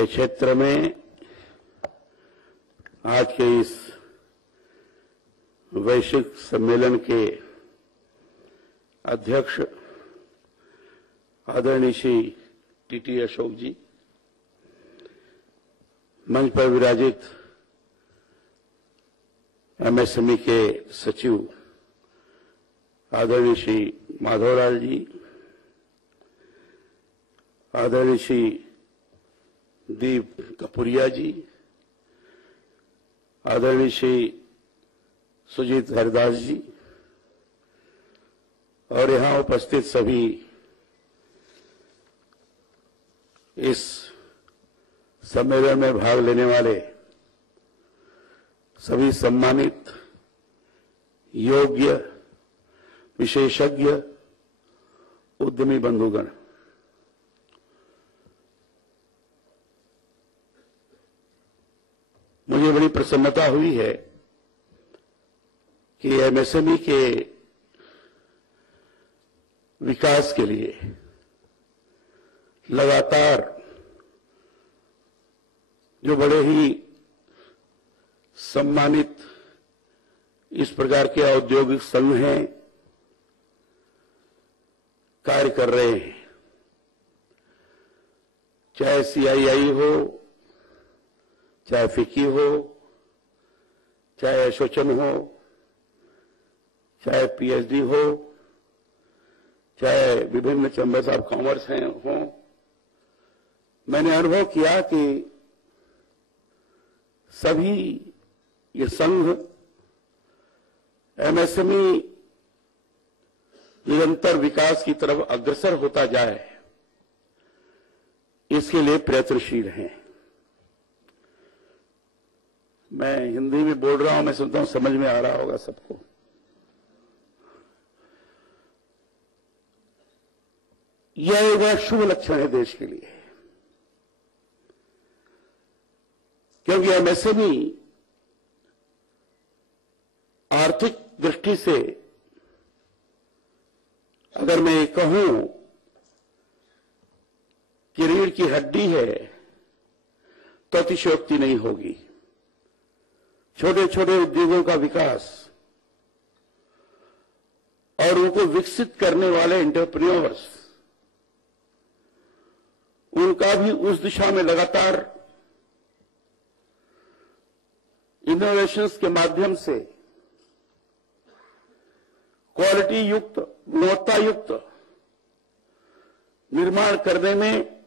के क्षेत्र में आज के इस वैश्विक सम्मेलन के अध्यक्ष आदरणीय श्री टीटी अशोक जी, मंच पर विराजित एमएसएमई के सचिव आदरणीय श्री माधवलाल जी, आदरणीय श्री दीप कपुरिया जी, आदरणीय श्री सुजीत हरदास जी और यहां उपस्थित सभी इस सम्मेलन में भाग लेने वाले सभी सम्मानित योग्य विशेषज्ञ उद्यमी बंधुगण, मुझे बड़ी प्रसन्नता हुई है कि एमएसएमई के विकास के लिए लगातार जो बड़े ही सम्मानित इस प्रकार के औद्योगिक संघ हैं, कार्य कर रहे हैं, चाहे सीआईआई हो, चाहे फिक्की हो, चाहे एसोचैम हो, चाहे पीएचडी हो, चाहे विभिन्न चैम्बर्स ऑफ कॉमर्स हैं हो। मैंने अनुभव किया कि सभी ये संघ एमएसएमई निरंतर विकास की तरफ अग्रसर होता जाए, इसके लिए प्रयत्नशील हैं। मैं हिंदी में बोल रहा हूं, मैं सुनता हूं समझ में आ रहा होगा सबको। यह एक शुभ लक्षण है देश के लिए, क्योंकि एमएसएमई आर्थिक दृष्टि से अगर मैं कहूं कि रीढ़ की हड्डी है तो अतिशयोक्ति नहीं होगी। छोटे छोटे उद्योगों का विकास और उनको विकसित करने वाले एंटरप्रेन्योर्स, उनका भी उस दिशा में लगातार इनोवेशंस के माध्यम से क्वालिटी युक्त, गुणवत्ता युक्त निर्माण करने में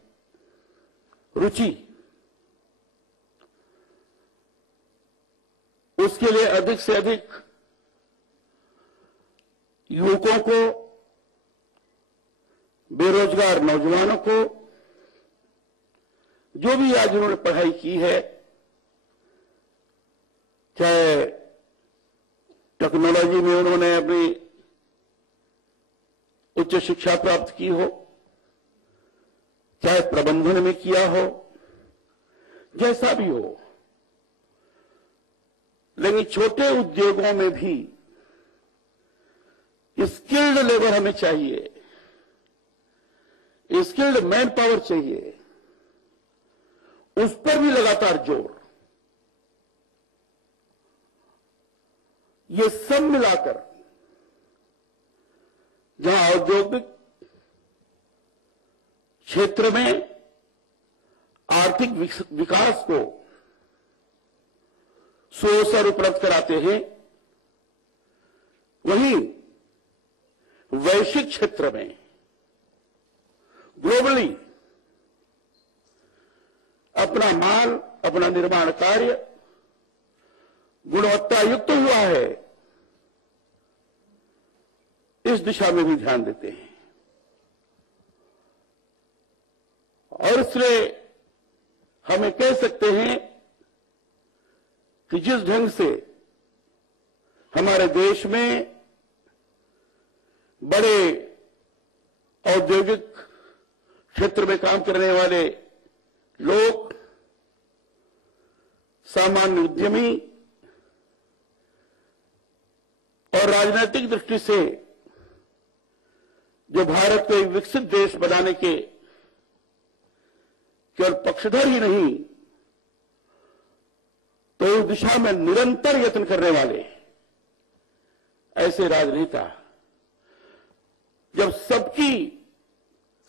रुचि, उसके लिए अधिक से अधिक युवकों को, बेरोजगार नौजवानों को, जो भी आज उन्होंने पढ़ाई की है, चाहे टेक्नोलॉजी में उन्होंने अपनी उच्च शिक्षा प्राप्त की हो, चाहे प्रबंधन में किया हो, जैसा भी हो, लेकिन छोटे उद्योगों में भी स्किल्ड लेबर हमें चाहिए, स्किल्ड मैन पावर चाहिए, उस पर भी लगातार जोर। ये सब मिलाकर जहां औद्योगिक क्षेत्र में आर्थिक विकास को सुअवसर उपलब्ध कराते हैं, वहीं वैश्विक क्षेत्र में ग्लोबली अपना माल, अपना निर्माण कार्य गुणवत्ता युक्त हुआ है, इस दिशा में भी ध्यान देते हैं। और इसलिए हमें कह सकते हैं कि जिस ढंग से हमारे देश में बड़े औद्योगिक क्षेत्र में काम करने वाले लोग, सामान्य उद्यमी और राजनीतिक दृष्टि से जो भारत को एक विकसित देश बनाने के केवल पक्षधर ही नहीं, तो उस दिशा में निरंतर यत्न करने वाले ऐसे राजनेता जब सबकी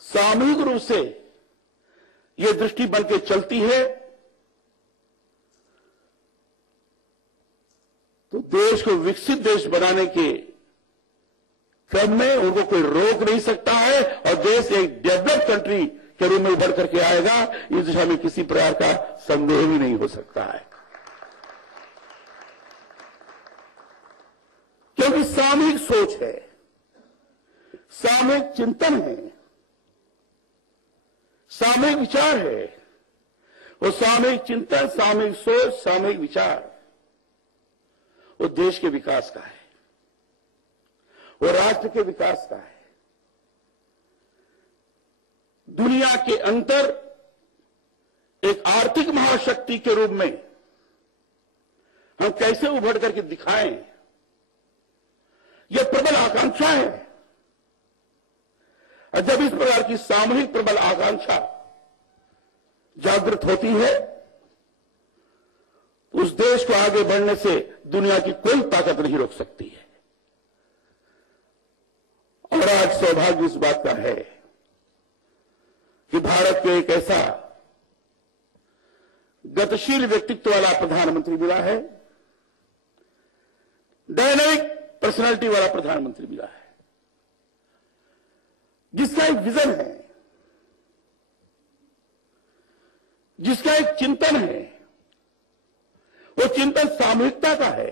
सामूहिक रूप से यह दृष्टि बन के चलती है, तो देश को विकसित देश बनाने के क्रम में उनको कोई रोक नहीं सकता है और देश एक डेवलप्ड कंट्री के रूप में उभर करके आएगा। इस दिशा में किसी प्रकार का संदेह भी नहीं हो सकता है, क्योंकि सामूहिक सोच है, सामूहिक चिंतन है, सामूहिक विचार है। वो सामूहिक चिंतन, सामूहिक सोच, सामूहिक विचार वो देश के विकास का है, वो राष्ट्र के विकास का है। दुनिया के अंदर एक आर्थिक महाशक्ति के रूप में हम कैसे उभर करके दिखाएं, यह प्रबल आकांक्षा है। और जब इस प्रकार की सामूहिक प्रबल आकांक्षा जागृत होती है, उस देश को आगे बढ़ने से दुनिया की कोई ताकत नहीं रोक सकती है। और आज सौभाग्य इस बात का है कि भारत को एक ऐसा गतिशील व्यक्तित्व वाला प्रधानमंत्री मिला है, डायनामिक पर्सनालिटी वाला प्रधानमंत्री मिला है, जिसका एक विजन है, जिसका एक चिंतन है। वो चिंतन सामूहिकता का है,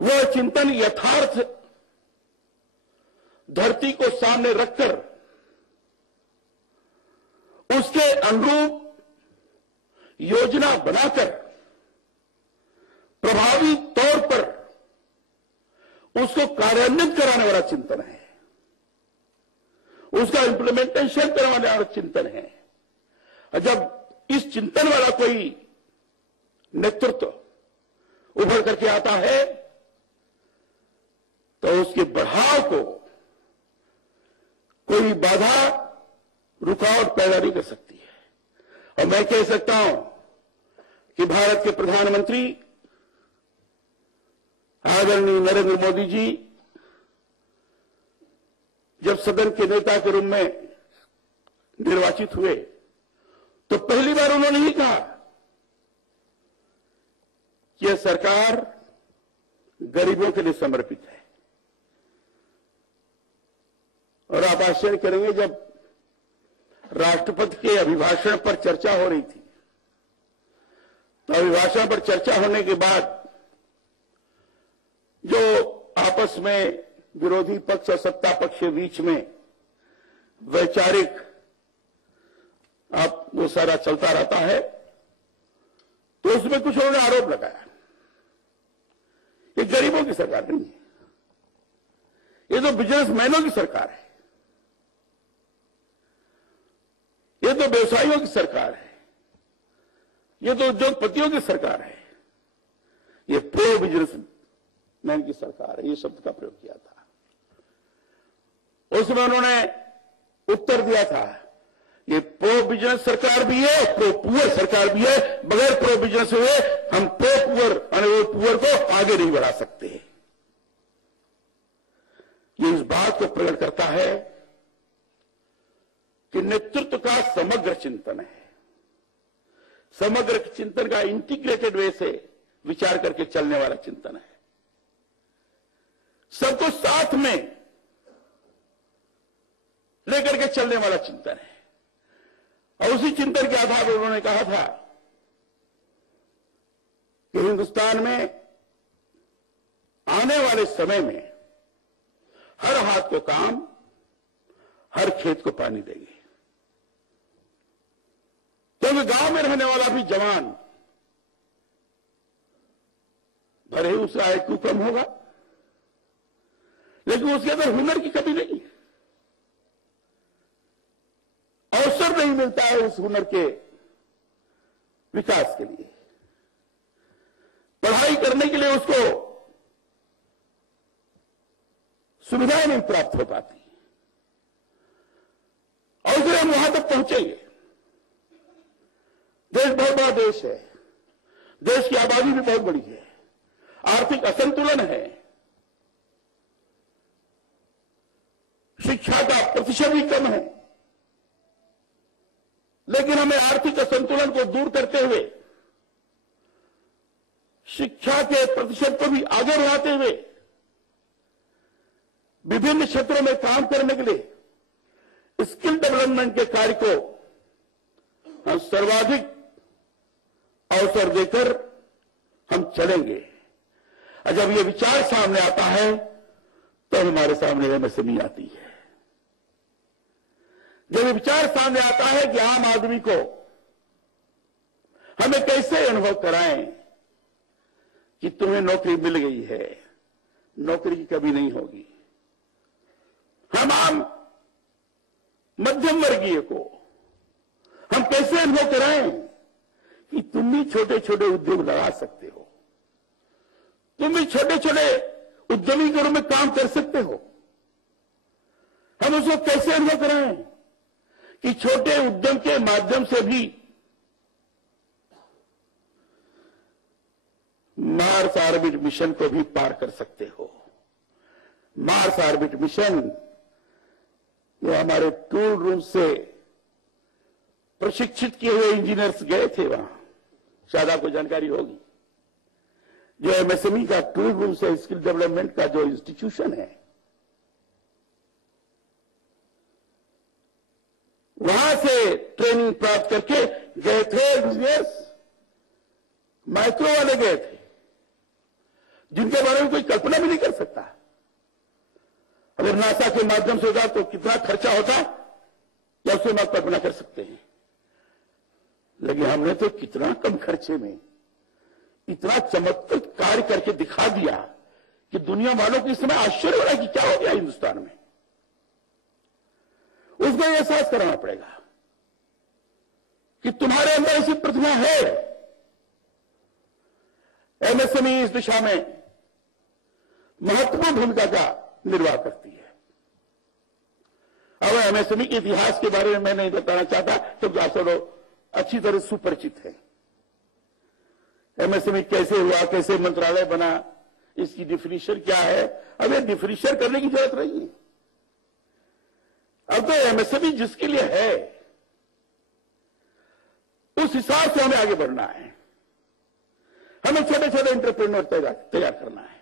वो चिंतन यथार्थ धरती को सामने रखकर उसके अनुरूप योजना बनाकर प्रभावी तौर पर उसको कार्यान्वित कराने वाला चिंतन है, उसका इंप्लीमेंटेशन करवाने वाला चिंतन है। और जब इस चिंतन वाला कोई नेतृत्व उभर करके आता है, तो उसके बढ़ाव को कोई बाधा रुकावट पैदा नहीं कर सकती है। और मैं कह सकता हूं कि भारत के प्रधानमंत्री आदरणीय नरेंद्र मोदी जी जब सदन के नेता के रूप में निर्वाचित हुए, तो पहली बार उन्होंने ही कहा कि यह सरकार गरीबों के लिए समर्पित है। और आप आश्चर्य करेंगे, जब राष्ट्रपति के अभिभाषण पर चर्चा हो रही थी, तो अभिभाषण पर चर्चा होने के बाद जो आपस में विरोधी पक्ष और सत्ता पक्ष के बीच में वैचारिक आप वो सारा चलता रहता है, तो उसमें कुछ उन्होंने आरोप लगाया, ये गरीबों की सरकार नहीं है, ये तो बिजनेसमैनों की सरकार है, ये तो व्यवसायियों की सरकार है, ये तो उद्योगपतियों की सरकार है, ये प्रो बिजनेसमैन की सरकार है। ये शब्द का प्रयोग किया था। उसमें उन्होंने उत्तर दिया था, ये प्रो बिजनेस सरकार भी है, प्रो पुअर सरकार भी है। बगैर प्रो बिजनेस हुए हम प्रो पुअर यानी वो पुअर को आगे नहीं बढ़ा सकते। ये इस बात को प्रकट करता है कि नेतृत्व का समग्र चिंतन है, समग्र चिंतन का इंटीग्रेटेड वे से विचार करके चलने वाला चिंतन है, सबको साथ में लेकर के चलने वाला चिंतन है। और उसी चिंतन के आधार पर उन्होंने कहा था कि हिंदुस्तान में आने वाले समय में हर हाथ को काम, हर खेत को पानी देंगे, क्योंकि गांव में रहने वाला भी जवान भले ही उसका आयु कम होगा, लेकिन उसके अंदर हुनर की कमी नहीं है, अवसर नहीं मिलता है उस हुनर के विकास के लिए, पढ़ाई करने के लिए उसको सुविधाएं नहीं प्राप्त हो पाती, और हम वहां तक पहुंचेंगे। देश बहुत बड़ा देश है, देश की आबादी भी बहुत बड़ी है, आर्थिक असंतुलन है, शिक्षा का प्रतिशत भी कम है, लेकिन हमें आर्थिक असंतुलन को दूर करते हुए शिक्षा के प्रतिशत को भी आगे बढ़ाते हुए विभिन्न क्षेत्रों में काम करने के लिए स्किल डेवलपमेंट के कार्य को हम सर्वाधिक अवसर देकर हम चलेंगे। और जब ये विचार सामने आता है तो हमारे सामने एमएसएमई आती है। जब ये विचार सामने आता है कि आम आदमी को हमें कैसे अनुभव कराएं कि तुम्हें नौकरी मिल गई है, नौकरी की कभी नहीं होगी। हम आम मध्यम वर्गीय को हम कैसे अनुभव कराएं कि तुम भी छोटे छोटे उद्योग लगा सकते हो, तुम भी छोटे छोटे उद्यमी के रूप में काम कर सकते हो। हम उसको कैसे अनुभव कराएं कि छोटे उद्यम के माध्यम से भी मार्स ऑर्बिट मिशन को भी पार कर सकते हो। मार्स ऑर्बिट मिशन ये हमारे टूल रूम से प्रशिक्षित किए हुए इंजीनियर्स गए थे वहां, शायद आपको जानकारी होगी। जो एमएसएमई का टूल रूम से स्किल डेवलपमेंट का जो इंस्टीट्यूशन है, वहां से ट्रेनिंग प्राप्त करके गए थे इंजीनियर्स। माइक्रो वाले गए थे जिनके बारे में कोई कल्पना भी नहीं कर सकता। अगर नासा के माध्यम से होगा तो कितना खर्चा होता या उससे हम कल्पना कर सकते हैं। लेकिन हमने तो कितना कम खर्चे में इतना चमत्कृत कार्य करके दिखा दिया कि दुनिया वालों को इस समय आश्चर्य हो रहा है कि क्या हो गया हिंदुस्तान में। उसको यह एहसास कराना पड़ेगा कि तुम्हारे अंदर ऐसी प्रतिभा है। एमएसएमई इस दिशा में महत्वपूर्ण भूमिका का निर्वाह करती है। अब एमएसएमई के इतिहास के बारे में मैं नहीं बताना चाहता क्योंकि आप सब लोग अच्छी तरह सुपरिचित हैं। एमएसएमई कैसे हुआ, कैसे मंत्रालय बना, इसकी डिफिनीशन क्या है, अब ये डिफिनीशन करने की जरूरत नहीं है। अब तो एमएसएमई जिसके लिए है उस हिसाब से हमें आगे बढ़ना है। हमें छोटे छोटे एंटरप्रेन्योर तैयार करना है,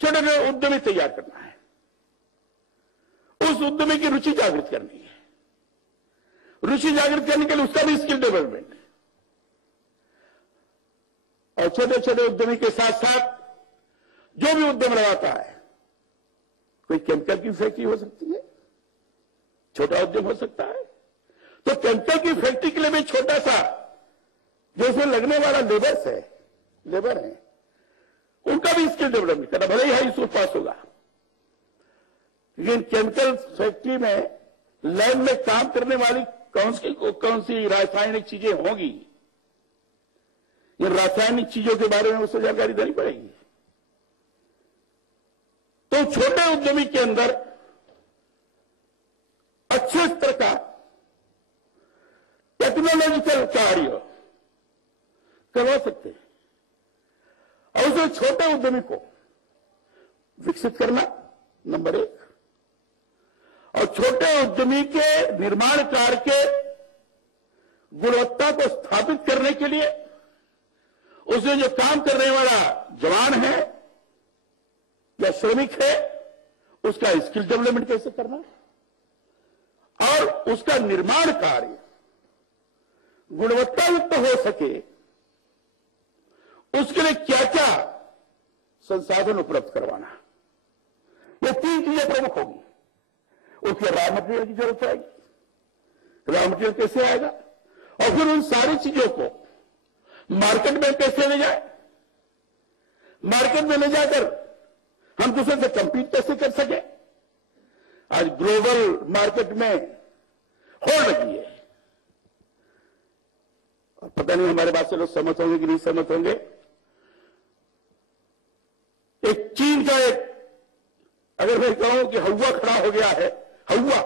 छोटे छोटे उद्यमी तैयार करना है, उस उद्यमी की रुचि जागृत करनी है। रुचि जागृत करने के लिए उसका भी स्किल डेवलपमेंट है। और छोटे छोटे उद्यमी के साथ साथ जो भी उद्यम लगाता है, कोई केमिकल की फैक्ट्री हो सकती है, छोटा उद्यम हो सकता है, तो केमिकल की फैक्ट्री के लिए भी छोटा सा जो उसमें लगने वाला लेबर है, उनका भी स्किल डेवलपमेंट करना, भले ही हाई स्कूल पास होगा, लेकिन केमिकल फैक्ट्री में लैब में काम करने वाली कौन सी रासायनिक चीजें होंगी, ये रासायनिक चीजों के बारे में उससे जानकारी देनी पड़ेगी। तो छोटे उद्यमी के अंदर अच्छे स्तर का टेक्नोलॉजिकल कार्य करवा सकते हैं और उसे छोटे उद्यमी को विकसित करना नंबर 1, और छोटे उद्यमी के निर्माण कार्य के गुणवत्ता को स्थापित करने के लिए उसमें जो काम करने वाला जवान है या श्रमिक है उसका स्किल डेवलपमेंट कैसे करना और उसका निर्माण कार्य गुणवत्तायुक्त हो सके, उसके लिए क्या क्या संसाधन उपलब्ध करवाना, ये 3 चीजें प्रमुख होगी। उसके रॉ मटेरियल की जरूरत पड़ेगी, रॉ मटेरियल कैसे आएगा, और फिर उन सारी चीजों को मार्केट में कैसे ले जाए, मार्केट में ले जाकर हम दूसरे से कंपीट कैसे कर सके। आज ग्लोबल मार्केट में होड़ लगी है और पता नहीं हमारे बात से लोग सहमत होंगे कि नहीं सहमत होंगे। एक चीन का अगर मैं कहूं कि हवा खड़ा हो गया है, हवा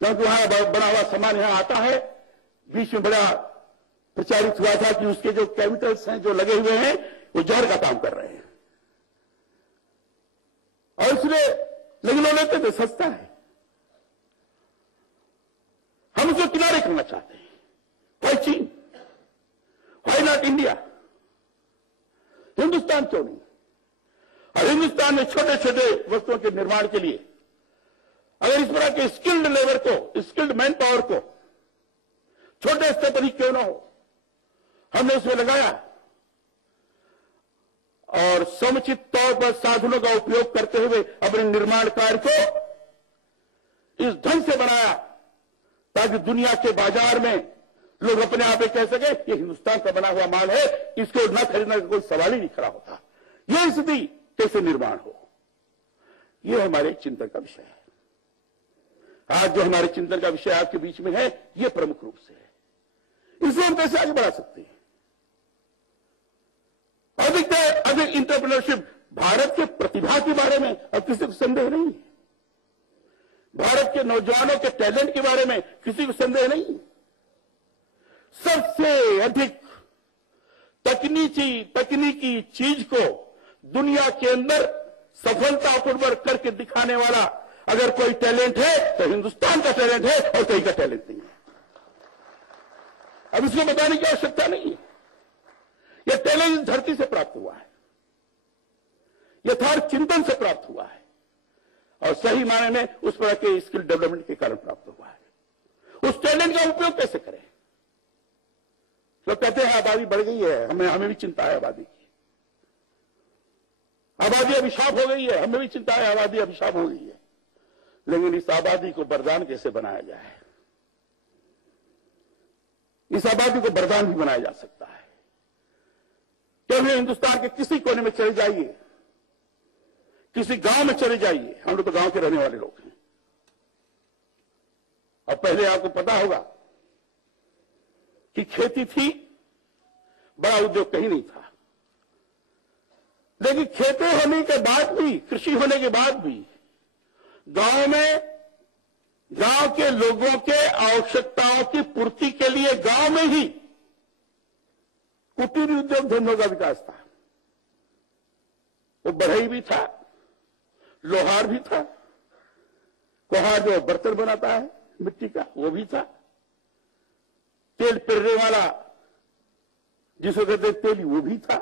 क्योंकि वहां बना हुआ सामान यहां आता है। बीच में बड़ा प्रचारित हुआ था कि उसके जो केमिकल्स हैं जो लगे हुए हैं वो जहर का काम कर रहे हैं, और इसलिए लेकिन लोग लेते थे, सस्ता है। हम उसको किनारे करना चाहते हैं। वाई चीन, वाई नॉट इंडिया? हिंदुस्तान क्यों नहीं? और हिंदुस्तान में छोटे छोटे वस्तुओं के निर्माण के लिए अगर इस तरह के स्किल्ड लेबर को, स्किल्ड मैन पावर को छोटे स्तर पर ही क्यों ना हो, हमने उसमें लगाया और समुचित तौर पर साधनों का उपयोग करते हुए अपने निर्माण कार्य को इस ढंग से बनाया ताकि दुनिया के बाजार में लोग अपने आप कह सके ये हिंदुस्तान का बना हुआ माल है, इसको न खरीदने का कोई सवाल ही नहीं खड़ा होता। यह स्थिति कैसे निर्माण हो, यह हमारे चिंतन का विषय है। आज जो हमारे चिंतन का विषय आपके बीच में है, यह प्रमुख रूप से है। इसको हम कैसे आगे बढ़ा सकते हैं? अधिक से अधिक इंटरप्रेन्योरशिप। भारत के प्रतिभा के बारे में अब किसी को संदेह नहीं है। भारत के नौजवानों के टैलेंट के बारे में किसी को संदेह नहीं है। सबसे अधिक तकनीकी चीज को दुनिया के अंदर सफलतापूर्वक करके दिखाने वाला अगर कोई टैलेंट है तो हिंदुस्तान का टैलेंट है और कहीं का टैलेंट नहीं है। अब इसको बताने की आवश्यकता नहीं है। यह टैलेंट धरती से प्राप्त हुआ है, यथार्थ चिंतन से प्राप्त हुआ है और सही मायने में उस तरह के स्किल डेवलपमेंट के कारण प्राप्त हुआ है। उस टैलेंट का उपयोग कैसे करें? लोग कहते हैं आबादी बढ़ गई है, हमें भी चिंता है आबादी की। आबादी अभिशाप हो गई है, हमें भी चिंता है आबादी अभिशाप हो गई है। लेकिन इस आबादी को वरदान कैसे बनाया जाए? इस आबादी को वरदान भी बनाया जा सकता है। क्योंकि हिंदुस्तान के किसी कोने में चले जाइए, किसी गांव में चले जाइए, हम लोग तो गांव के रहने वाले लोग हैं, और पहले आपको पता होगा कि खेती थी, बड़ा उद्योग कहीं नहीं था। लेकिन खेती होने के बाद भी, कृषि होने के बाद भी गांव में गांव के लोगों के आवश्यकताओं की पूर्ति के लिए गांव में ही कुटीर उद्योग धंधों का विकास था। वो बढ़ई भी था, लोहार भी था, कोहार जो बर्तन बनाता है मिट्टी का वो भी था, तेल पेरने वाला जिसको कहते तेली वो भी था,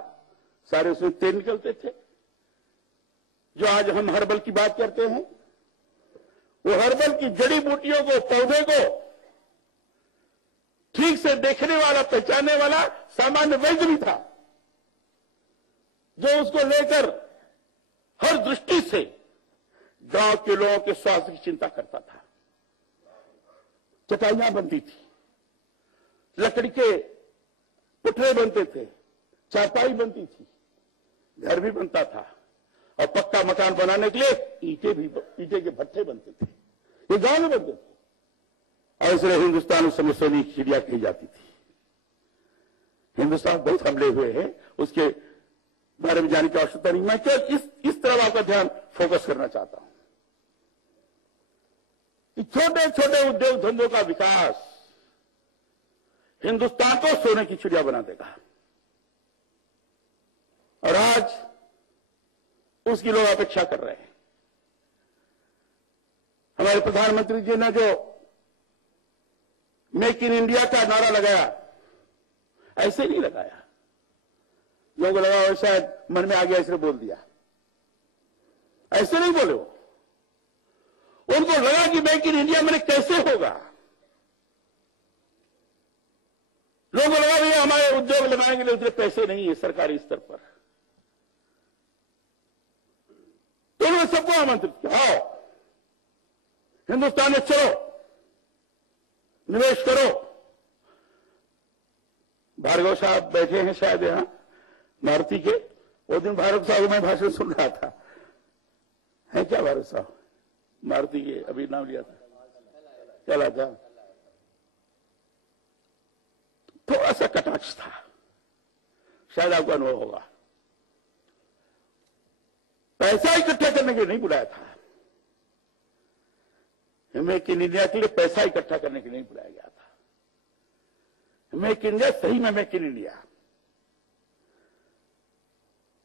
सारे उसमें तेल निकलते थे। जो आज हम हर्बल की बात करते हैं, वो हर्बल की जड़ी बूटियों को, पौधे को ठीक से देखने वाला, पहचानने वाला सामान्य वैद्य भी था, जो उसको लेकर हर दृष्टि से गांव के लोगों के स्वास्थ्य की चिंता करता था। चटाइयां बनती थी, लकड़ी के पुटरे बनते थे, चारपाई बनती थी, घर भी बनता था, और पक्का मकान बनाने के लिए ईंटे के भट्ठे बनते थे। ये गांव में बनते थे। और इसलिए हिंदुस्तान उस समय सोने की चिड़िया कही जाती थी। हिंदुस्तान बहुत हमले हुए हैं, उसके बारे में जानने की आवश्यकता नहीं। मैं केवल इस तरफ आपका ध्यान फोकस करना चाहता हूं कि छोटे छोटे उद्योग धंधों का विकास हिंदुस्तान को सोने की चिड़िया बना देगा। और आज उसकी लोग अपेक्षा कर रहे हैं। हमारे प्रधानमंत्री जी ने जो मेक इन इंडिया का नारा लगाया, ऐसे नहीं लगाया, लोगों को लगा शायद मन में आ गया इसलिए बोल दिया। ऐसे नहीं बोले वो। उनको लगा कि मेक इन इंडिया मैंने कैसे होगा। लोगों को लगा भैया हमारे उद्योग लगाने के लिए उतने पैसे नहीं है सरकारी स्तर पर, तो उन्होंने सबको आमंत्रित किया, आओ हिंदुस्तान में चलो, निवेश करो। भार्गव साहब बैठे हैं शायद यहां मारुति के। वो दिन भार्गव साहब को मैं भाषण सुन रहा था। है क्या भार्गव साहब? मारुति के अभी नाम लिया था, चला था। थोड़ा सा कटाक्ष था, शायद आपको अनुभव होगा। पैसा इकट्ठा करने के लिए नहीं बुलाया था, मेक इन इंडिया के लिए पैसा इकट्ठा करने के लिए नहीं बुलाया गया था। मेक इन इंडिया सही में मेक इन इंडिया,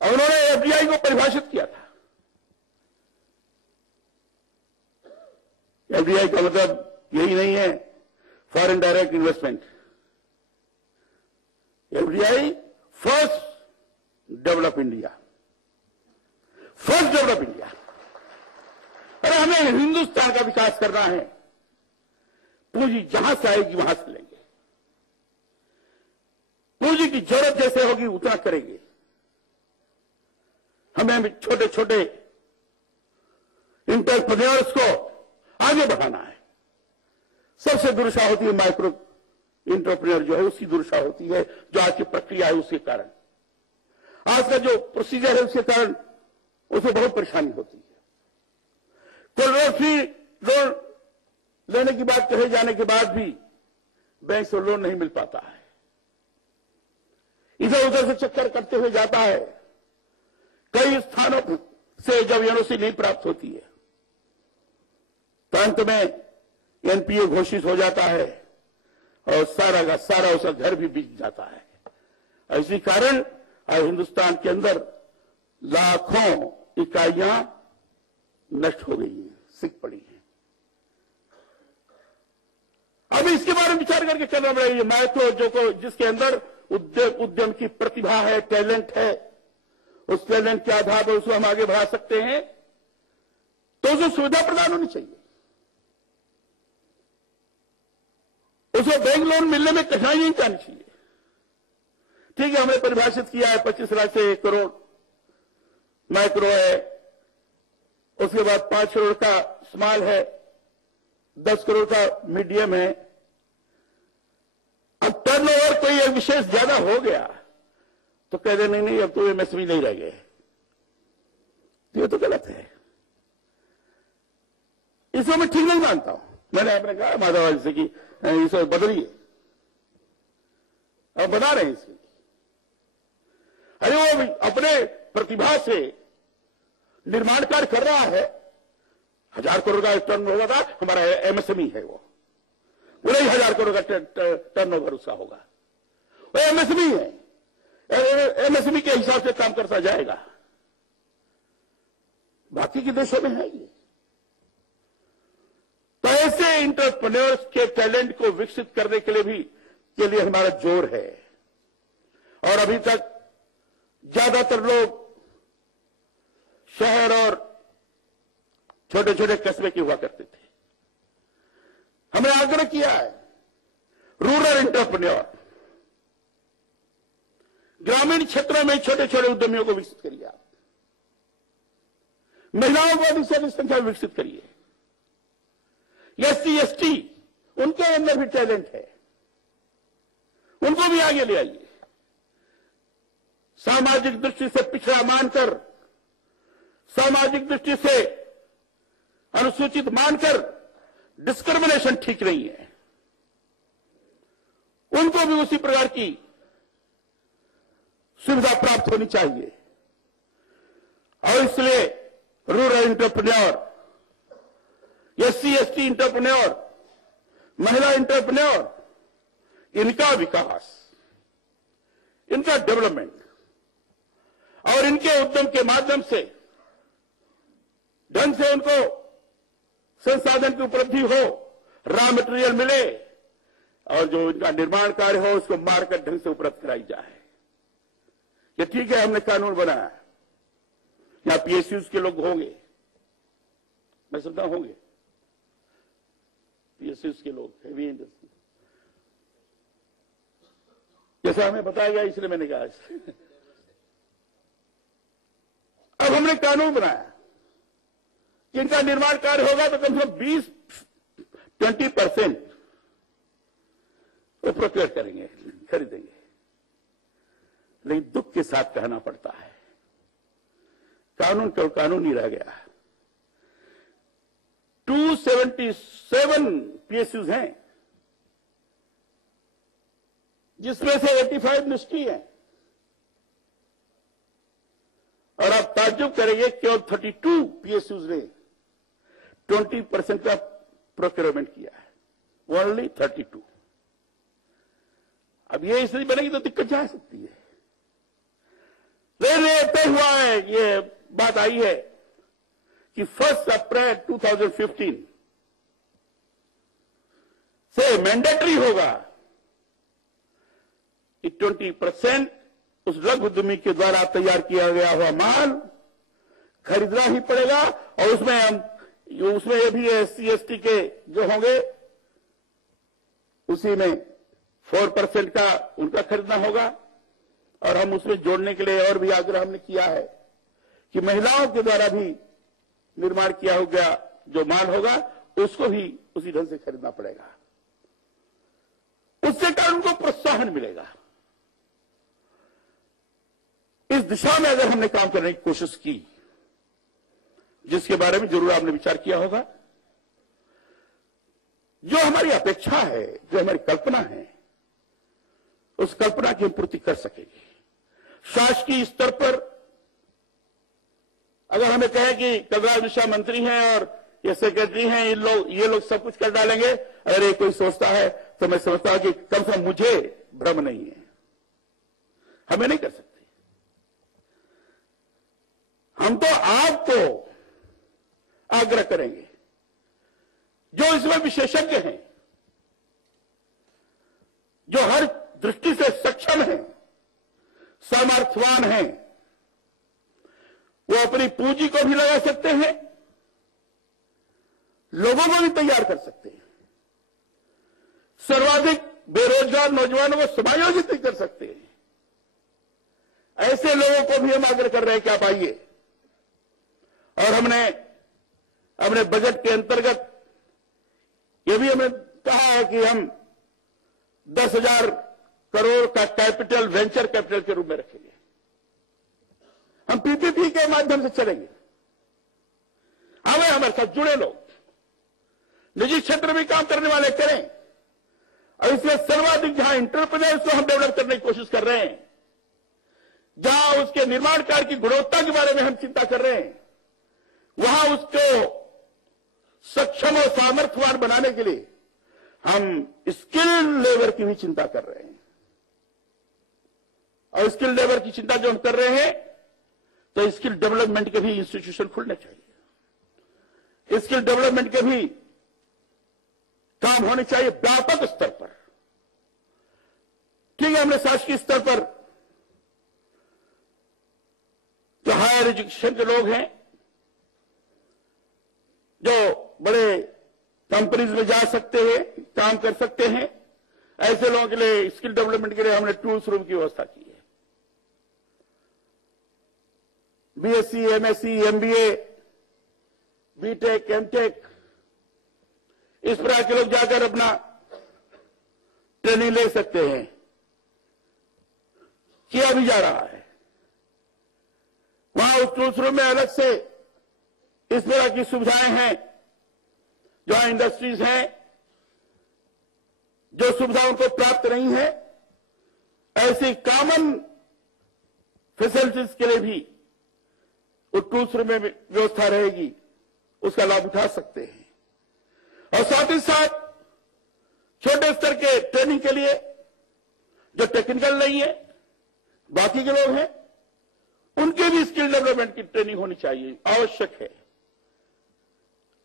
और उन्होंने एफडीआई को परिभाषित किया था। एफडीआई का मतलब यही नहीं है foreign direct investment. FDI first develop India, first develop India. अरे हमें हिंदुस्तान का विकास करना है, पूंजी जहां से आएगी वहां से लेंगे, पूंजी की जरूरत जैसे होगी उतना करेंगे। हमें छोटे छोटे एंटरप्रेन्योर्स को आगे बढ़ाना है। सबसे दुर्दशा होती है माइक्रो एंटरप्रेन्योर जो है, उसकी दुर्दशा होती है जो आज की प्रक्रिया है उसके कारण, आज का जो प्रोसीजर है उसके कारण उसे बहुत परेशानी होती है। तो लोन लेने की बात कहे जाने के बाद भी बैंक से लोन नहीं मिल पाता है, इधर उधर से चक्कर करते हुए जाता है। कई स्थानों से जब एनओसी नहीं प्राप्त होती है तो अंत में एनपीए घोषित हो जाता है और सारा का सारा उसका घर भी बिक जाता है। इसी कारण आज हिंदुस्तान के अंदर लाखों इकाइयां नष्ट हो गई हैं, सिक पड़ी हैं। अब इसके बारे में विचार करके चलना पड़ेगा। माइक्रो जो जिसके अंदर उद्यम की प्रतिभा है, टैलेंट है, उस टैलेंट के आधार पर उसको हम आगे बढ़ा सकते हैं, तो उसको सुविधा प्रदान होनी चाहिए। उसको बैंक लोन मिलने में कठिनाई नहीं करनी चाहिए। ठीक है, हमने परिभाषित किया है 25 लाख से 1 करोड़ माइक्रो है, उसके बाद 5 करोड़ का स्मॉल है, 10 करोड़ का मीडियम है। अब टर्नओवर कोई एक विशेष ज्यादा हो गया तो कह दे नहीं अब तो एमएसएमई नहीं रह गए, तो ये तो गलत है। इसको मैं ठीक नहीं मानता हूं। मैंने आपने कहा माधव से कि इसे बदलिए, अब बना रहे हैं इसके। अरे वो अपने प्रतिभा से निर्माण कार्य कर रहा है, 1000 करोड़ का टर्न होगा था, हमारा एमएसएमई है वो नहीं 1000 करोड़ का टर्न ओवर उसका होगा, वो एमएसएमई है, एमएसएमई के हिसाब से काम करता जाएगा। बाकी के देशों में है ये। तो ऐसे एंटरप्रेन्योर्स के टैलेंट को विकसित करने के लिए हमारा जोर है। और अभी तक ज्यादातर लोग शहर और छोटे छोटे कस्बे के हुआ करते थे। हमने आग्रह किया है रूरल एंटरप्रेन्योर, ग्रामीण क्षेत्रों में छोटे छोटे उद्यमियों को विकसित करिए। आप महिलाओं को अधिक से अधिक संख्या में विकसित करिए। एससी एसटी उनके अंदर भी टैलेंट है, उनको भी आगे ले आइए। सामाजिक दृष्टि से पिछड़ा मानकर, सामाजिक दृष्टि से अनुसूचित मानकर डिस्क्रिमिनेशन ठीक नहीं है, उनको भी उसी प्रकार की सुविधा प्राप्त होनी चाहिए। और इसलिए rural entrepreneur, SC ST entrepreneur, महिला एंटरप्रेन्योर, इनका विकास, इनका डेवलपमेंट और इनके उद्यम के माध्यम से ढंग से उनको संसाधन की उपलब्धि हो, रॉ मटेरियल मिले और जो इनका निर्माण कार्य हो उसको मार्केट ढंग से उपलब्ध कराई जाए। ये ठीक है, हमने कानून बनाया, यहां पीएसयूज के लोग होंगे, मैं समझता होंगे पीएसयूज के लोग, हेवी इंडस्ट्री, जैसा हमें बताया गया इसलिए मैंने कहा। अब हमने कानून बनाया कि इनका निर्माण कार्य होगा तो कम से कम 20% वो प्रोक्योर करेंगे, खरीदेंगे। लेकिन दुख के साथ कहना पड़ता है कानून केवल कानून ही रह गया। 277 पीएसयूज हैं जिसमें से 85 निष्क्रिय हैं और आप ताज्जुब करेंगे केवल 32 पीएसयूज ने 20% का प्रोक्योरमेंट किया है, ओनली 32। अब ये स्थिति बनेगी तो दिक्कत जा सकती है। लेकिन ये तय हुआ है, ये बात आई है कि 1 अप्रैल 2015 से मैंडेटरी होगा कि 20% उस लघु उद्यमी के द्वारा तैयार किया गया हुआ माल खरीदना ही पड़ेगा, और उसमें ये भी SC ST के जो होंगे उसी में 4% का उनका खरीदना होगा। और हम उसमें जोड़ने के लिए और भी आग्रह हमने किया है कि महिलाओं के द्वारा भी निर्माण किया हुआ जो माल होगा उसको भी उसी ढंग से खरीदना पड़ेगा। उससे कारण उनको प्रोत्साहन मिलेगा। इस दिशा में अगर हमने काम करने की कोशिश की, जिसके बारे में जरूर आपने विचार किया होगा, जो हमारी अपेक्षा है, जो हमारी कल्पना है, उस कल्पना की हम पूर्ति कर सकेंगे। शासकीय स्तर पर अगर हमें कहें कि कलराज मिश्रा मंत्री हैं और ये सेक्रेटरी हैं, ये लोग सब कुछ कर डालेंगे, अगर ये कोई सोचता है तो मैं समझता हूं कि कम से कम मुझे भ्रम नहीं है, हमें नहीं कर सकते। हम तो आपको आग्रह करेंगे, जो इसमें विशेषज्ञ हैं, जो हर दृष्टि से सक्षम हैं, सामर्थ्यवान हैं, वो अपनी पूंजी को भी लगा सकते हैं, लोगों को भी तैयार कर सकते हैं, सर्वाधिक बेरोजगार नौजवानों को समायोजित भी कर सकते हैं। ऐसे लोगों को भी हम आग्रह कर रहे हैं कि आप आइए। और हमने अपने बजट के अंतर्गत ये भी हमने कहा है कि हम 10,000 करोड़ का कैपिटल वेंचर कैपिटल के रूप में रखेंगे। हम PPP के माध्यम से चलेंगे। हमें हमारे साथ जुड़े लोग, निजी क्षेत्र में काम करने वाले करें, और इसमें सर्वाधिक जहां एंटरप्रेन्योर्स को हम डेवलप करने की कोशिश कर रहे हैं, जहां उसके निर्माण कार्य की गुणवत्ता के बारे में हम चिंता कर रहे हैं, वहां उसको सक्षम और सामर्थ्यवान बनाने के लिए हम स्किल लेबर की भी चिंता कर रहे हैं। और स्किल लेबर की चिंता जो हम कर रहे हैं, तो स्किल डेवलपमेंट के भी इंस्टीट्यूशन खुलने चाहिए, स्किल डेवलपमेंट के भी काम होने चाहिए व्यापक स्तर पर। ठीक है, हमने शासकीय स्तर पर जो हायर एजुकेशन के लोग हैं, जो बड़े कंपनीज में जा सकते हैं, काम कर सकते हैं, ऐसे लोगों के लिए स्किल डेवलपमेंट के लिए हमने टूल्स रूम की व्यवस्था की है। BSc, MSc, MBA, BTech, MTech, इस प्रकार के लोग जाकर अपना ट्रेनिंग ले सकते हैं, किया भी जा रहा है। वहां उस टूल्स रूम में अलग से इस तरह की सुविधाएं हैं, जहां इंडस्ट्रीज हैं, जो सुविधा उनको प्राप्त नहीं है, ऐसी कॉमन फैसिलिटीज के लिए भी उस टूल्स रूम में व्यवस्था रहेगी, उसका लाभ उठा सकते हैं। और साथ ही साथ छोटे स्तर के ट्रेनिंग के लिए जो टेक्निकल नहीं है, बाकी के लोग हैं, उनके भी स्किल डेवलपमेंट की ट्रेनिंग होनी चाहिए, आवश्यक है।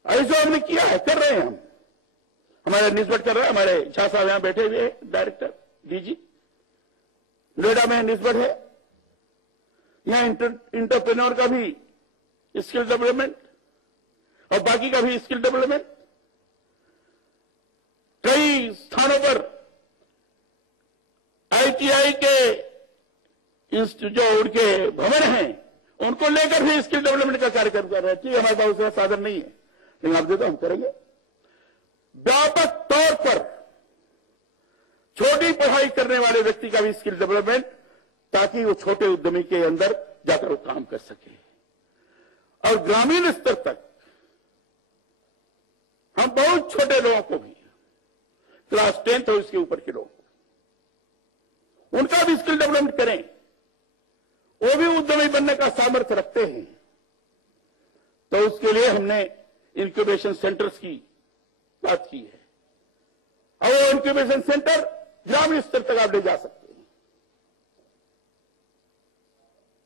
ऐसा हमने किया है, कर रहे हैं हम। हमारे निस्बत कर रहे हैं, हमारे झा साहब यहां बैठे हुए हैं, डायरेक्टर DG नोएडा में निस्बत है। यहां इंटरप्रेन्योर का भी स्किल डेवलपमेंट और बाकी का भी स्किल डेवलपमेंट। कई स्थानों पर ITI के जो उनके भवन हैं, उनको लेकर भी स्किल डेवलपमेंट का कार्यक्रम कर रहे हैं। ठीक है, हमारे पास उसका साधन नहीं है, लेकिन आप दे दो, हम करेंगे। व्यापक तौर पर छोटी पढ़ाई करने वाले व्यक्ति का भी स्किल डेवलपमेंट, ताकि वो छोटे उद्यमी के अंदर जाकर वो काम कर सके। और ग्रामीण स्तर तक हम बहुत छोटे लोगों को भी, क्लास 10th और इसके ऊपर के लोग, उनका भी स्किल डेवलपमेंट करें। वो भी उद्यमी बनने का सामर्थ्य रखते हैं, तो उसके लिए हमने इंक्यूबेशन सेंटर्स की बात की है। और वो इंक्यूबेशन सेंटर ग्रामीण स्तर तक आप ले जा सकते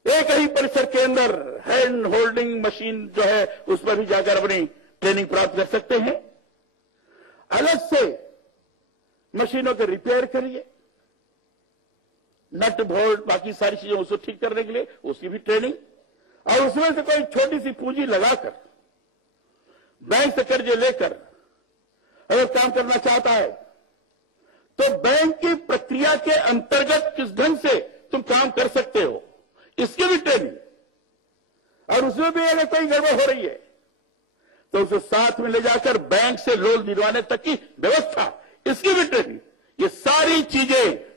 हैं। एक ही परिसर के अंदर हैंड होल्डिंग मशीन जो है उस पर भी जाकर अपनी ट्रेनिंग प्राप्त कर सकते हैं। अलग से मशीनों के रिपेयर करिए, नट बोल्ट बाकी सारी चीजें उसको ठीक करने के लिए उसकी भी ट्रेनिंग, और उसमें से कोई छोटी सी पूंजी लगाकर बैंक से कर्जे लेकर अगर काम करना चाहता है तो बैंक की प्रक्रिया के अंतर्गत किस ढंग से तुम काम कर सकते हो इसकी भी ट्रेनिंग, और उसमें भी अगर कोई गड़बड़ हो रही है तो उसे साथ में ले जाकर बैंक से लोन दिलवाने तक की व्यवस्था, इसकी भी ट्रेनिंग। ये सारी चीजें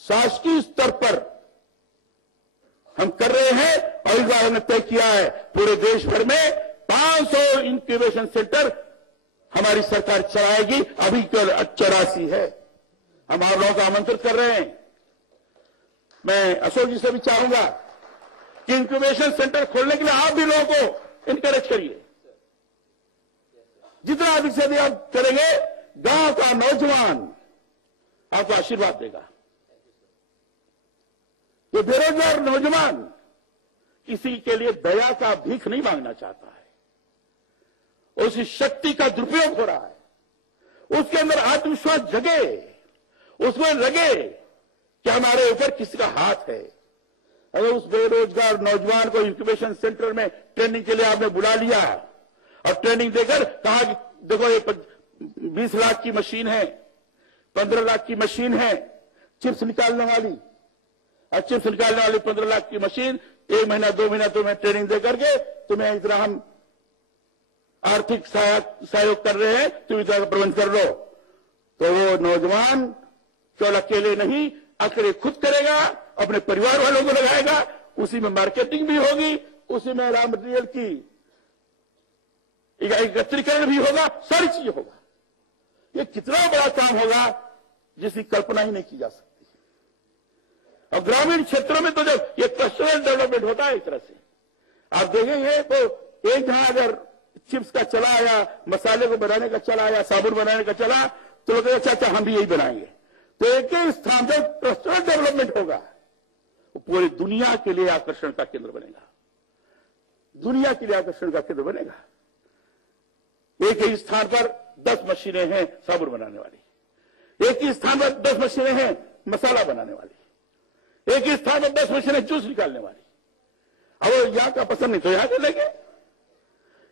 शासकीय स्तर पर हम कर रहे हैं और इस बार हमने तय किया है पूरे देश भर में 500 इंक्यूबेशन सेंटर हमारी सरकार चलाएगी। अभी कल 84 है। हम आप लोगों को आमंत्रित कर रहे हैं। मैं अशोक जी से भी चाहूंगा कि इंक्यूबेशन सेंटर खोलने के लिए आप भी लोगों को इनकरेज करिए। जितना अधिक से अधिक आप करेंगे, गांव का नौजवान आपको आशीर्वाद देगा। ये बेरोजगार नौजवान किसी के लिए दया का भीख नहीं मांगना चाहता है, उसकी शक्ति का दुरुपयोग हो रहा है। उसके अंदर आत्मविश्वास जगे, उसमें लगे कि हमारे ऊपर किसी का हाथ है। अगर उस बेरोजगार नौजवान को इंक्यूबेशन सेंटर में ट्रेनिंग के लिए आपने बुला लिया और ट्रेनिंग देकर कहा कि देखो ये 20 लाख की मशीन है, 15 लाख की मशीन है चिप्स निकालने वाली, और चिप्स निकालने वाली 15 लाख की मशीन 1 महीना 2 महीना तुम्हें ट्रेनिंग दे करके तुम्हें इतना हम आर्थिक सहयोग कर रहे हैं, तुम इतना का प्रबंध कर लो। तो वो नौजवान केवल अकेले नहीं, अकेले खुद करेगा, अपने परिवार वालों को लगाएगा, उसी में मार्केटिंग भी होगी, उसी में रॉ मटेरियल की एकत्रीकरण भी होगा, सारी चीजें होगा। ये कितना बड़ा काम होगा जिसकी कल्पना ही नहीं की जा सकती। और ग्रामीण क्षेत्रों में तो जब ये क्लस्टरल डेवलपमेंट होता है, एक तरह से आप देखेंगे तो एक जहां अगर चिप्स का चला या मसाले को बनाने का चला या साबुन बनाने का चला तो लोग अच्छा हम भी यही बनाएंगे। तो एक ही स्थान जब क्लस्टरल डेवलपमेंट होगा वो पूरी दुनिया के लिए आकर्षण का केंद्र बनेगा, दुनिया के लिए आकर्षण का केंद्र बनेगा। एक ही स्थान पर 10 मशीनें हैं साबुन बनाने वाली, एक ही स्थान पर 10 मशीनें हैं मसाला बनाने वाली, एक ही स्थान पर 10 मशीनें जूस निकालने वाली। अब यहां का पसंद नहीं तो यहां कर लेंगे,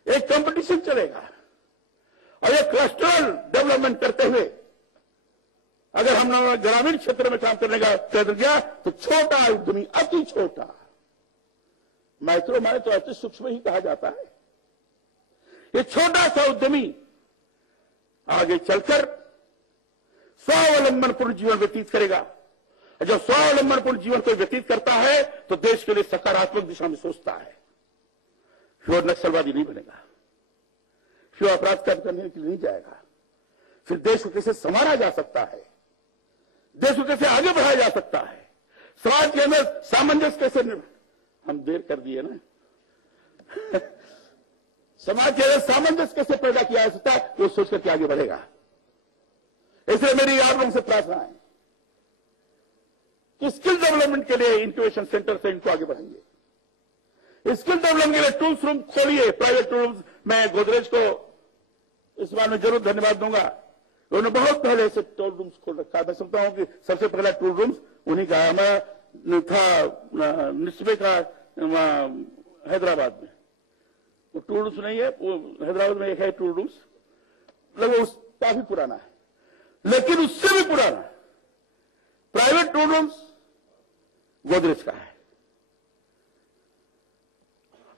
एक कंपटीशन चलेगा। और ये क्लस्टरल डेवलपमेंट करते हुए अगर हमने ग्रामीण क्षेत्र में काम करने का प्रयत्न किया तो छोटा उद्यमी, अति छोटा, माइक्रो माने तो अति सूक्ष्म ही कहा जाता है, ये छोटा सा उद्यमी आगे चलकर स्वावलंबनपूर्ण जीवन व्यतीत करेगा। जब स्वावलंबनपूर्ण जीवन को व्यतीत करता है तो देश के लिए सकारात्मक दिशा में सोचता है, फिर नक्सलवादी नहीं बनेगा, फिर अपराध करने के लिए नहीं जाएगा। फिर देश को कैसे संवारा जा सकता है, देश को कैसे आगे बढ़ाया जा सकता है, समाज के अंदर सामंजस्य कैसे, हम देर कर दिए ना समाज के अंदर सामंजस्य कैसे पैदा किया जा सकता है, वो सोच करके आगे बढ़ेगा। इसलिए मेरी आप लोगों से प्रार्थना है कि स्किल डेवलपमेंट के लिए इंक्यूबेशन सेंटर से इनको आगे बढ़ाइए। स्किल डेवलपमेंट के लिए टूल्स रूम खोलिए, प्राइवेट टूल्स। मैं गोदरेज को इस बार में जरूर धन्यवाद दूंगा, उन्होंने बहुत पहले से टूल रूम्स खोल रखा है। मैं समझता हूं कि सबसे पहला टूल रूम्स उन्हीं का हमारा था, निस्बे का हैदराबाद में। वो टूल रूम्स नहीं है, वो हैदराबाद में एक है टूल रूम्स, लगभग उस काफी पुराना है, लेकिन उससे भी पुराना प्राइवेट टूल रूम्स गोदरेज का है।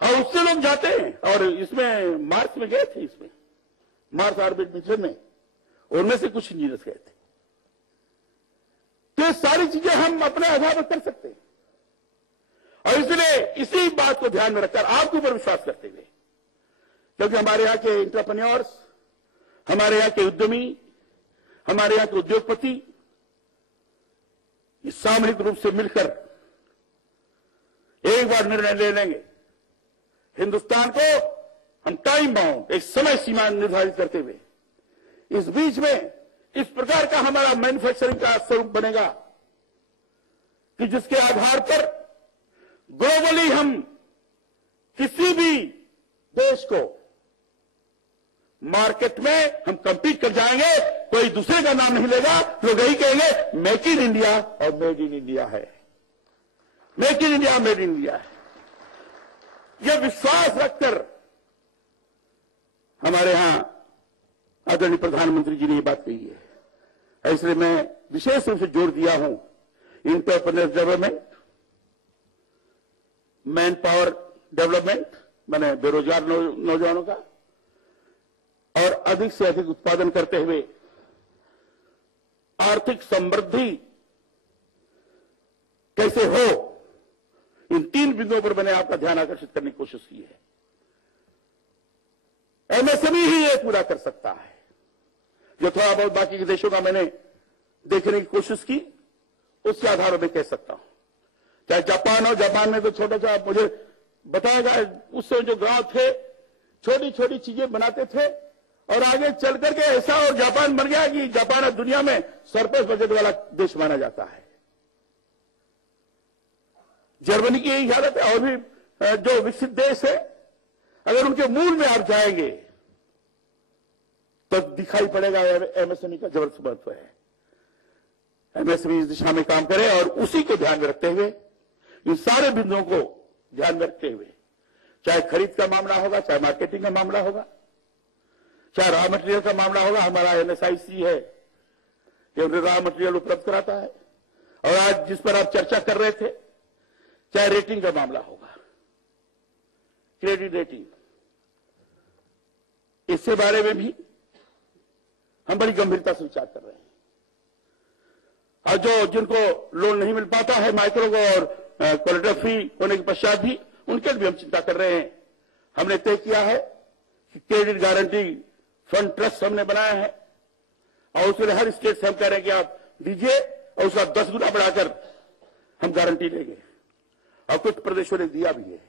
और उससे लोग जाते हैं, और इसमें मार्च में गए थे, इसमें मार्च ऑर्बिट मिशन में उनमें से कुछ इंजीनियर्स गए थे। तो ये सारी चीजें हम अपने आधार पर कर सकते हैं, और इसलिए इसी बात को ध्यान में रखकर आपके ऊपर विश्वास करते हुए, क्योंकि हमारे यहां के एंटरप्रेन्योर्स, हमारे यहां के उद्यमी, हमारे यहां के उद्योगपति इस सामूहिक रूप से मिलकर एक बार निर्णय ले लेंगे, हिंदुस्तान को हम टाइम बाउंड एक समय सीमा निर्धारित करते हुए इस बीच में इस प्रकार का हमारा मैन्युफैक्चरिंग का स्वरूप बनेगा कि जिसके आधार पर ग्लोबली हम किसी भी देश को मार्केट में हम कंपीट कर जाएंगे, कोई दूसरे का नाम नहीं लेगा, लोग यही कहेंगे मेक इन इंडिया और मेड इन इंडिया है, make in India made in India है। यह विश्वास रखकर हमारे यहां आदरणीय प्रधानमंत्री जी ने ये बात कही है, इसलिए मैं विशेष रूप से जोर दिया हूं entrepreneur development, man power development, माने बेरोजगार नौजवानों का, और अधिक से अधिक उत्पादन करते हुए आर्थिक समृद्धि कैसे हो, इन 3 बिंदुओं पर मैंने आपका ध्यान आकर्षित करने की कोशिश की है। एमएसएमई ही ये पूरा कर सकता है, जो थोड़ा बहुत बाकी के देशों का मैंने देखने की कोशिश की, उसके आधार पर मैं कह सकता हूं। चाहे जापान हो, जापान में तो छोटा सा मुझे बताएगा, उससे जो गांव थे छोटी छोटी चीजें बनाते थे और आगे चल करके ऐसा और जापान बन गया कि जापान अब दुनिया में सरप्लस बजट वाला देश माना जाता है। जर्मनी की यही हालत है, और भी जो विकसित देश है, अगर उनके मूल में आप जाएंगे तो दिखाई पड़ेगा एमएसएमई का जबरदस्त महत्व है। एमएसएमई इस दिशा में काम करे और उसी को ध्यान में रखते हुए, इन सारे बिंदुओं को ध्यान में रखते हुए, चाहे खरीद का मामला होगा, चाहे मार्केटिंग का मामला होगा, चाहे रॉ मटेरियल का मामला होगा, हमारा एनएसआईसी है जो रॉ मटेरियल उपलब्ध कराता है, और आज जिस पर आप चर्चा कर रहे थे, चाहे रेटिंग का मामला होगा, क्रेडिट रेटिंग, इसके बारे में भी हम बड़ी गंभीरता से विचार कर रहे हैं। और जो जिनको लोन नहीं मिल पाता है माइक्रो को, और कोलेटरल फ्री होने के पश्चात भी, उनके लिए भी हम चिंता कर रहे हैं। हमने तय किया है कि क्रेडिट गारंटी फंड ट्रस्ट हमने बनाया है, और उसमें हर स्टेट से हम कह रहे हैं कि आप दीजिए, और उसका 10 गुना बढ़ाकर हम गारंटी लेंगे, और कुछ प्रदेशों ने दिया भी है,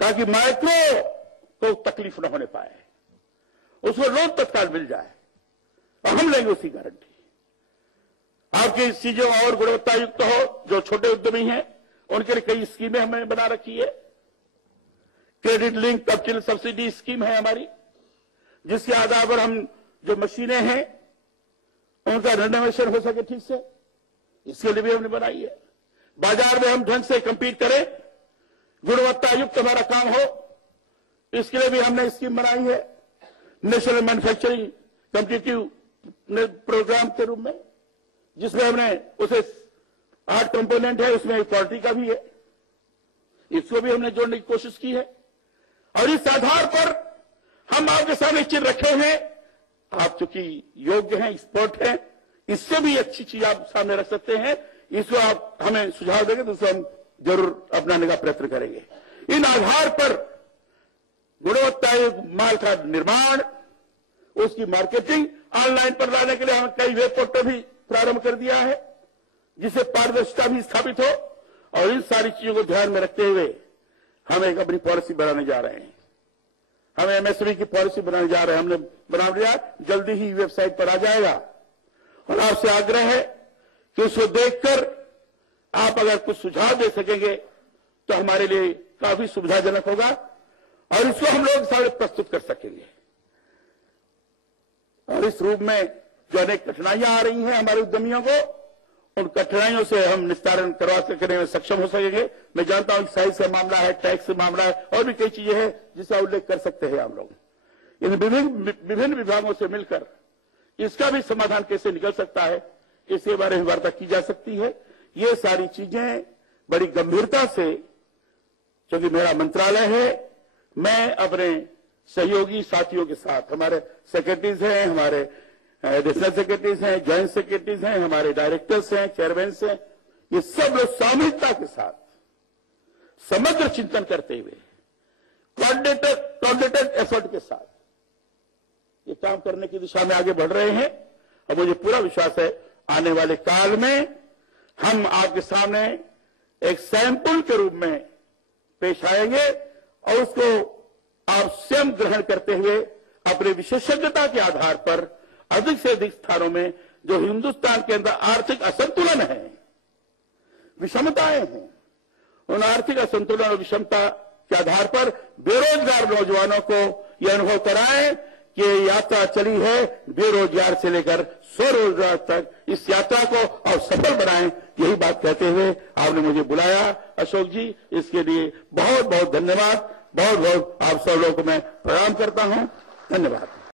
ताकि माइक्रो को तकलीफ न होने पाए, उसको लोन तत्काल मिल जाए, और हम लेंगे उसकी गारंटी। आपकी चीजें और गुणवत्ता युक्त हो, जो छोटे उद्यमी हैं उनके लिए कई स्कीमें हमने बना रखी है। Credit link capital subsidy scheme है हमारी, जिसके आधार पर हम जो मशीनें हैं उनका रिनोवेशन हो सके ठीक से, इसके लिए भी हमने बनाई है। बाजार में हम ढंग से कंपीट करें, गुणवत्ता युक्त हमारा काम हो, इसके लिए भी हमने स्कीम बनाई है नेशनल मैन्युफैक्चरिंग कॉम्पिटिटिव प्रोग्राम के रूप में, जिसमें हमने उसे 8 कंपोनेंट है, उसमें क्वालिटी का भी है, इसको भी हमने जोड़ने की कोशिश की है। और इस आधार पर हम आपके सामने चीज रखे हैं, आप चूंकि योग्य हैं, एक्सपर्ट हैं, इससे भी अच्छी चीज आप सामने रख सकते हैं, इसको आप हमें सुझाव देंगे तो उसको हम जरूर अपनाने का प्रयत्न करेंगे। इन आधार पर गुणवत्तायुक्त माल का निर्माण, उसकी मार्केटिंग ऑनलाइन पर लाने के लिए हम कई वेब पोर्टल भी प्रारंभ कर दिया है, जिससे पारदर्शिता भी स्थापित हो। और इन सारी चीजों को ध्यान में रखते हुए हम एक अपनी पॉलिसी बनाने जा रहे हैं। हम एमएसएमई की पॉलिसी बनाने जा रहे हैं, हमने बना लिया, जल्दी ही वेबसाइट पर आ जाएगा। और आपसे आग्रह है कि उसको देखकर आप अगर कुछ सुझाव दे सकेंगे तो हमारे लिए काफी सुविधाजनक होगा, और इसको हम लोग सारे प्रस्तुत कर सकेंगे। और इस रूप में जो अनेक कठिनाइयां आ रही हैं हमारे उद्यमियों को, उन कठिनाइयों से हम निस्तारण करवा सकने में सक्षम हो सकेंगे। मैं जानता हूं साइज का मामला है, टैक्स का मामला है, और भी कई चीजें हैं जिसका उल्लेख कर सकते हैं हम लोग। इन विभिन्न विभागों से मिलकर इसका भी समाधान कैसे निकल सकता है, इसके बारे में वार्ता की जा सकती है। ये सारी चीजें बड़ी गंभीरता से, क्योंकि मेरा मंत्रालय है, मैं अपने सहयोगी साथियों के साथ, हमारे सेक्रेटरीज हैं, हमारे एडिशनल सेक्रेटरीज हैं, ज्वाइंट सेक्रेटरीज हैं, हमारे डायरेक्टर्स हैं, चेयरमैन हैं, ये सब लोग सामूहिकता के साथ समग्र चिंतन करते हुए कोऑर्डिनेटेड एफर्ट के साथ ये काम करने की दिशा में आगे बढ़ रहे हैं। और मुझे पूरा विश्वास है आने वाले काल में हम आपके सामने एक सैंपल के रूप में पेश आएंगे, और उसको आप स्वयं ग्रहण करते हुए अपनी विशेषज्ञता के आधार पर अधिक से अधिक स्थानों में जो हिंदुस्तान के अंदर आर्थिक असंतुलन है, विषमताएं हैं, उन आर्थिक असंतुलन और विषमता के आधार पर बेरोजगार नौजवानों को यह अनुभव कराएं कि यात्रा चली है बेरोजगार से लेकर स्वरोजगार तक, इस यात्रा को और सफल बनाएं। यही बात कहते हुए आपने मुझे बुलाया अशोक जी, इसके लिए बहुत बहुत धन्यवाद। बहुत बहुत आप सब लोगों को मैं प्रणाम करता हूं। धन्यवाद।